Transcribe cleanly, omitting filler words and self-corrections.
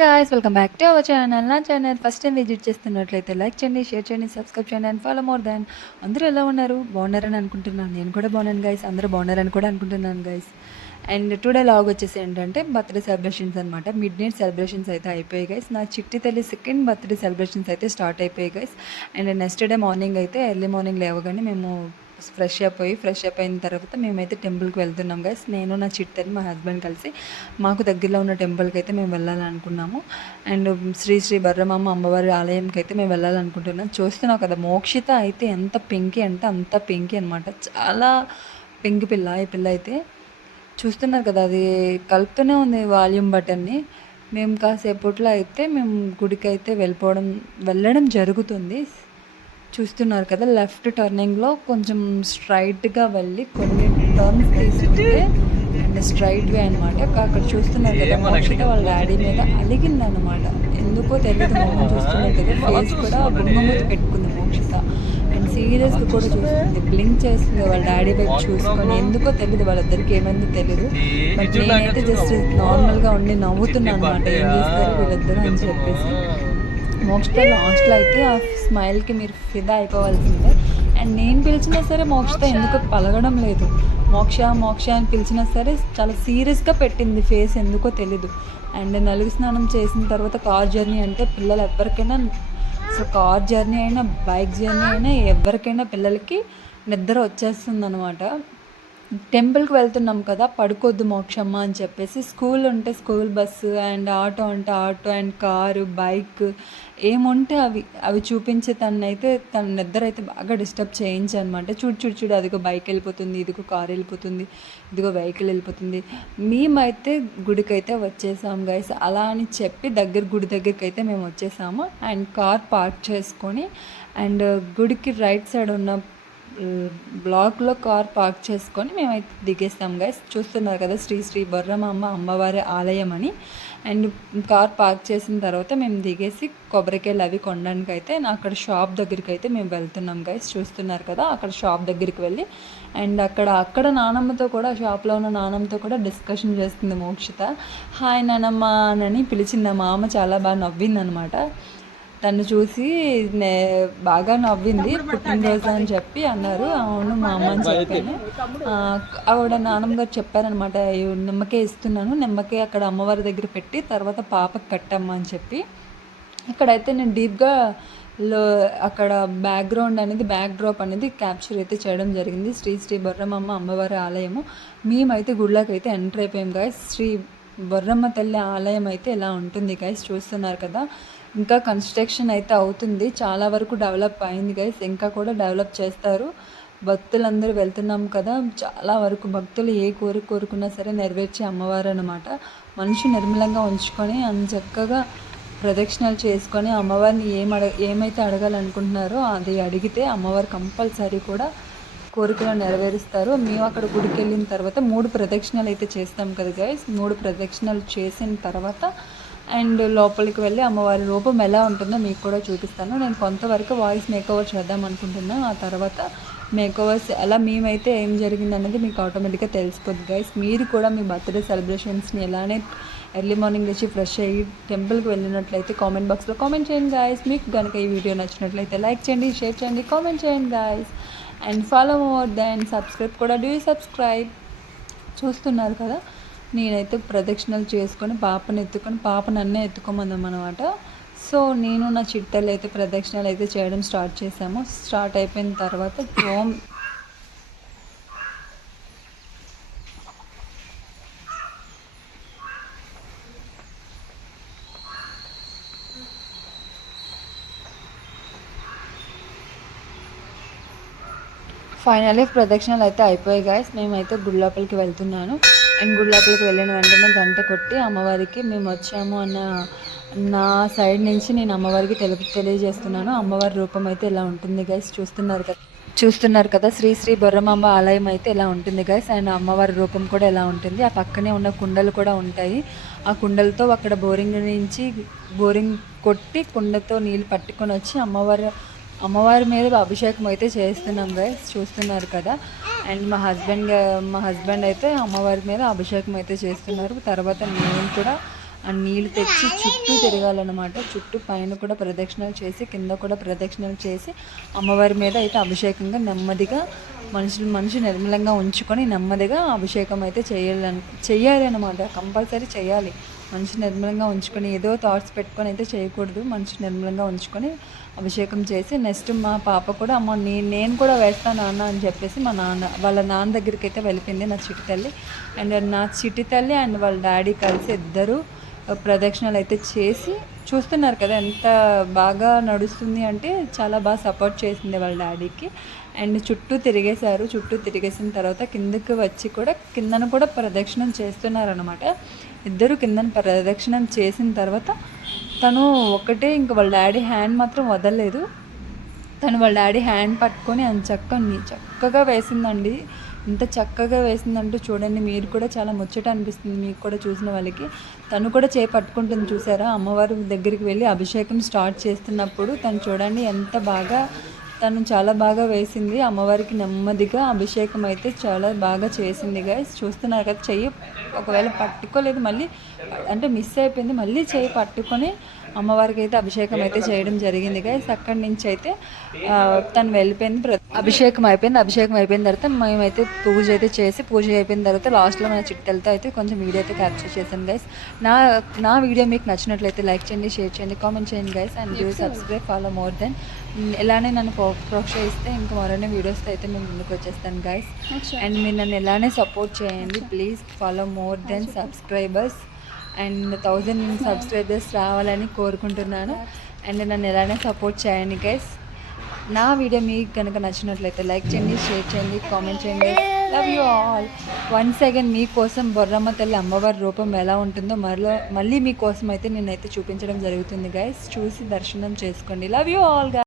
Guys welcome back to our channel. నా channel first time visit చేస్తున్నట్లయితే like చేయండి, share చేయండి, సబ్స్క్రైబ్ చేయండి అండ్ ఫాలో మోర్ దాన్. అందరూ ఎలా ఉన్నారు? బాగున్నారని అనుకుంటున్నాను. నేను కూడా బాగున్నాను గైస్. అందరూ బాగున్నారని కూడా అనుకుంటున్నాను గైస్. అండ్ టుడే లాగ్ వచ్చేసి ఏంటంటే బర్త్డే సెలబ్రేషన్స్ అనమాట. మిడ్ నైట్ సెలబ్రేషన్స్ అయితే అయిపోయాయి గైస్. నా చిట్టి తల్లి సెకండ్ బర్త్డే సెలబ్రేషన్స్ అయితే స్టార్ట్ అయిపోయాయి guys. And next day morning అయితే ఎర్లీ మార్నింగ్ లేవగానే మేము ఫ్రెష్ అయిన తర్వాత మేమైతే టెంపుల్కి వెళ్తున్నాం గైస్. నేను నా చిట్టని మా హస్బెండ్ కలిసి మాకు దగ్గరలో ఉన్న టెంపుల్కి అయితే మేము వెళ్ళాలనుకున్నాము. అండ్ శ్రీ బర్రమామ అమ్మవారి ఆలయంకి అయితే మేము వెళ్ళాలనుకుంటున్నాం. చూస్తున్నాం కదా, మోక్షిత అయితే ఎంత పెంకి అంటే అంత పెంకి అనమాట. చాలా పెంకి పిల్ల. ఈ పిల్ల అయితే చూస్తున్నారు కదా, అది కలుపుతూనే ఉంది వాల్యూమ్ బటన్ని. మేము కాసేపట్లో అయితే మేము గుడికి అయితే వెళ్ళడం జరుగుతుంది. చూస్తున్నారు కదా, లెఫ్ట్ టర్నింగ్లో కొంచెం స్ట్రైట్గా వెళ్ళి కొన్ని టర్న్స్ తీసుకుంటే అండ్ స్ట్రైట్ వే అనమాట. అక్కడ చూస్తున్నారు కదా, మోక్షిత వాళ్ళ డాడీ మీద అలిగిందనమాట. ఎందుకో తెలియదు. మొహం చూస్తున్నారు కదా, ఫేస్ కూడా బొమ్మమూతి పెట్టుకుంది మోక్షిత. అండ్ సీరియస్గా కూడా చూస్తుంది, బ్లింక్ చేస్తుంది వాళ్ళ డాడీ వైపు చూసుకొని. ఎందుకో తెలియదు, వాళ్ళిద్దరికి ఏమైందో తెలియదు. బట్ నేనైతే జస్ట్ నార్మల్గా ఉండి నవ్వుతున్నాను అనమాట. ఏం చేస్తారు వీళ్ళిద్దరు అని చెప్పేసి. మోక్షిత లాస్ట్లో అయితే ఆ స్మైల్కి మీరు ఫిదా అయిపోవాల్సిందే. అండ్ నేను పిలిచినా సరే మోక్షిత ఎందుకు పలగడం లేదు. మోక్ష అని పిలిచినా సరే చాలా సీరియస్గా పెట్టింది ఫేస్, ఎందుకో తెలీదు. అండ్ నలుగు స్నానం చేసిన తర్వాత కార్ జర్నీ అంటే పిల్లలు ఎవరికైనా, సో కార్ జర్నీ అయినా బైక్ జర్నీ అయినా ఎవరికైనా పిల్లలకి నిద్ర వచ్చేస్తుంది అనమాట. టెంపుల్కి వెళ్తున్నాం కదా, పడుకోద్దు మోక్షమ్మ అని చెప్పేసి స్కూల్ ఉంటే స్కూల్ బస్సు అండ్ ఆటో ఉంటే ఆటో అండ్ కారు బైక్ ఏముంటే అవి చూపించే తన నిద్ర అయితే బాగా డిస్టర్బ్ చేయించనమాట. చూడు అదిగో బైక్ వెళ్ళిపోతుంది, ఇదిగో కారు వెళ్ళిపోతుంది, ఇదిగో వెహికల్ వెళ్ళిపోతుంది. మేమైతే గుడికి అయితే వచ్చేసాం గైస్. అలా అని చెప్పి గుడి దగ్గరికి అయితే మేము వచ్చేసాము. అండ్ కార్ పార్క్ చేసుకొని అండ్ గుడికి రైట్ సైడ్ ఉన్న బ్లాక్లో కార్ పార్క్ చేసుకొని మేమైతే దిగేస్తాం గైస్. చూస్తున్నారు కదా, శ్రీ బొర్రమాంబ అమ్మవారి ఆలయం అని. అండ్ కార్ పార్క్ చేసిన తర్వాత మేము దిగేసి కొబ్బరికాయలు అవి కొనడానికి అయితే అక్కడ షాప్ దగ్గరికి అయితే మేము వెళ్తున్నాం గైస్. చూస్తున్నారు కదా, అక్కడ షాప్ దగ్గరికి వెళ్ళి అండ్ అక్కడ నానమ్మతో కూడా, షాప్లో ఉన్న నానమ్మతో కూడా డిస్కషన్ చేస్తుంది మోక్షిత. హాయ్ నానమ్మ అని పిలిచింది. మా అమ్మ చాలా బాగా నవ్విందనమాట. తను చూసి బాగా నవ్వింది. పుట్టినరోజు అని చెప్పి అన్నారు. అవును మా అమ్మ అని చెప్పాను. ఆవిడ నాన్నమ్మ గారు చెప్పారనమాట, నిమ్మకాయ ఇస్తున్నాను, నిమ్మకాయ అక్కడ అమ్మవారి దగ్గర పెట్టి తర్వాత పాపకి కట్టమ్మ అని చెప్పి. ఇక్కడైతే నేను డీప్గా అక్కడ బ్యాక్ డ్రాప్ అనేది క్యాప్చర్ అయితే చేయడం జరిగింది. శ్రీ బొర్రమ్మ అమ్మవారి ఆలయము. మేమైతే గుళ్ళకి అయితే ఎంటర్ అయిపోయాం గైస్. శ్రీ బొర్రమ్మ తల్లి ఆలయం అయితే ఇలా ఉంటుంది గైస్. చూస్తున్నారు కదా, ఇంకా కన్స్ట్రక్షన్ అయితే అవుతుంది. చాలా వరకు డెవలప్ అయింది గైస్, ఇంకా కూడా డెవలప్ చేస్తారు. భక్తులందరూ వెళ్తున్నాం కదా, చాలా వరకు భక్తులు ఏ కోరుకున్నా సరే నెరవేర్చే అమ్మవారు అనమాట. మనిషి నిర్మలంగా ఉంచుకొని చక్కగా ప్రదక్షిణలు చేసుకొని అమ్మవారిని ఏమైతే అడగాలనుకుంటున్నారో అది అడిగితే అమ్మవారు కంపల్సరీ కూడా కోరికలు నెరవేరుస్తారు. మేము అక్కడ గుడికి వెళ్ళిన తర్వాత 3 ప్రదక్షిణలు అయితే చేస్తాం కదా గైస్. 3 ప్రదక్షిణలు చేసిన తర్వాత అండ్ లోపలికి వెళ్ళి అమ్మవారి రూపం ఎలా ఉంటుందో మీకు కూడా చూపిస్తాను. నేను కొంతవరకు వాయిస్ మేకోవర్ చేద్దాం అనుకుంటున్నాను. ఆ తర్వాత మేకోవర్స్ ఎలా మేమైతే ఏం జరిగింది అనేది మీకు ఆటోమేటిక్గా తెలిసిపోద్ది గైస్. మీరు కూడా మీ బర్త్డే సెలబ్రేషన్స్ని ఎలానే ఎర్లీ మార్నింగ్ వచ్చి ఫ్రెష్ అయ్యి టెంపుల్కి వెళ్ళినట్లయితే కామెంట్ బాక్స్లో కామెంట్ చేయండి గాయస్. మీకు కనుక ఈ వీడియో నచ్చినట్లయితే లైక్ చేయండి, షేర్ చేయండి, కామెంట్ చేయండి guys. And follow more than subscribe కూడా. Do subscribe. చూస్తున్నారు కదా, నేనైతే ప్రదక్షిణలు చేసుకొని పాప నన్నే ఎత్తుకోమన్నమాట. సో నేను నా చిట్టలు అయితే ప్రదక్షిణలు అయితే చేయడం స్టార్ట్ చేసాము. స్టార్ట్ అయిపోయిన తర్వాత ఫైనల్లీ ప్రదక్షిణలు అయితే అయిపోయాయి గాయస్. మేమైతే గుడి లోపలికి వెళ్తున్నాను. అండ్ గుడి లోపలికి వెళ్ళిన వెంటనే గంట కొట్టి అమ్మవారికి మేము వచ్చాము అన్న నా సైడ్ నుంచి నేను అమ్మవారికి తెలియజేస్తున్నాను. అమ్మవారి రూపం అయితే ఇలా ఉంటుంది గైస్. చూస్తున్నారు కదా, శ్రీ బొర్రమాంబ ఆలయం అయితే ఇలా ఉంటుంది గైస్. అండ్ అమ్మవారి రూపం కూడా ఎలా ఉంటుంది. ఆ పక్కనే ఉన్న కుండలు కూడా ఉంటాయి. ఆ కుండలతో అక్కడ బోరింగ్ కొట్టి కుండతో నీళ్ళు పట్టుకొని వచ్చి అమ్మవారి మీద అభిషేకం అయితే చేస్తున్నాం గైస్. చూస్తున్నారు కదా. అండ్ మా హస్బెండ్ అయితే అమ్మవారి మీద అభిషేకం అయితే చేస్తున్నారు. తర్వాత నేను కూడా ఆ నీళ్ళు తెచ్చి చుట్టూ తిరగాలన్నమాట. చుట్టూ పైన కూడా ప్రదక్షిణలు చేసి కింద కూడా ప్రదక్షిణలు చేసి అమ్మవారి మీద అయితే అభిషేకంగా నెమ్మదిగా మనిషి నిర్మలంగా ఉంచుకొని నెమ్మదిగా అభిషేకం అయితే చెయ్యాలి అనమాట. కంపల్సరీ చేయాలి. మనిషి నిర్మలంగా ఉంచుకొని ఏదో థాట్స్ పెట్టుకొని అయితే చేయకూడదు. మనిషి నిర్మలంగా ఉంచుకొని అభిషేకం చేసి నెక్స్ట్ మా పాప కూడా అమ్మ నేను కూడా వేస్తాను నాన్న అని చెప్పేసి వాళ్ళ నాన్న దగ్గరికి అయితే వెళ్ళిపోయింది నా చిట్టి తల్లి. అండ్ నా చిట్టి తల్లి అండ్ వాళ్ళ డాడీ కలిసి ఇద్దరు ప్రదక్షిణలు అయితే చేసి చూస్తున్నారు కదా ఎంత బాగా నడుస్తుంది అంటే చాలా బాగా సపోర్ట్ చేసింది వాళ్ళ డాడీకి. అండ్ చుట్టూ తిరిగేశారు. చుట్టూ తిరిగేసిన తర్వాత కిందకి వచ్చి కూడా కిందన కూడా ప్రదక్షిణం చేస్తున్నారనమాట. ఇద్దరు కిందన ప్రదక్షిణం చేసిన తర్వాత తను ఒకటే ఇంక వాళ్ళ డాడీ హ్యాండ్ మాత్రం వదలలేదు. తను వాళ్ళ డాడీ హ్యాండ్ పట్టుకొని చక్కగా వేసిందండి. ఇంత చక్కగా వేసిందంటూ చూడండి, మీరు కూడా చాలా ముచ్చట అనిపిస్తుంది మీకు కూడా చూసిన వాళ్ళకి. తను కూడా పట్టుకుంటుంది చూసారా, అమ్మవారి దగ్గరికి వెళ్ళి అభిషేకం స్టార్ట్ చేస్తున్నప్పుడు తను చూడండి ఎంత బాగా తను చాలా బాగా వేసింది. అమ్మవారికి నెమ్మదిగా అభిషేకం అయితే చాలా బాగా చేసింది గైస్. చూస్తున్నారు కదా, చెయ్యి ఒకవేళ పట్టుకోలేదు, మళ్ళీ అంటే మిస్ అయిపోయింది, మళ్ళీ చెయ్యి పట్టుకొని అమ్మవారికి అయితే అభిషేకం అయితే చేయడం జరిగింది గైస్. అక్కడి నుంచి అయితే తను వెళ్ళిపోయింది. అభిషేకం అయిపోయిన తర్వాత మేమైతే పూజ అయితే చేసి పూజ అయిపోయిన తర్వాత లాస్ట్లో మన చిట్టెలతో అయితే కొంచెం వీడియో అయితే క్యాప్చర్ చేశాను గైస్. నా వీడియో మీకు నచ్చినట్లయితే లైక్ చేయండి, షేర్ చేయండి, కామెంట్ చేయండి guys. And do subscribe, follow more then. ఎలానే నన్ను ప్రోత్సహిస్తే ఇంకా మరిన్ని వీడియోస్తో అయితే మేము ముందుకు వచ్చేస్తాను గైస్. అండ్ మీరు నన్ను ఎలానే సపోర్ట్ చేయండి please. Follow more then subscribers and 1000 subscribers రావాలని కోరుకుంటున్నాను. అండ్ నన్ను ఎలానే సపోర్ట్ చేయండి గైస్. నా వీడియో మీకు కనుక నచ్చినట్లయితే లైక్ చేయండి, షేర్ చేయండి, కామెంట్ చేయండి. Love you all. Once again మీకోసం బొర్రమ్మ తల్లి అమ్మవారి రూపం ఎలా ఉంటుందో మళ్ళీ మీకోసం అయితే నేనైతే చూపించడం జరుగుతుంది గైస్. చూసి దర్శనం చేసుకోండి. Love you all guys.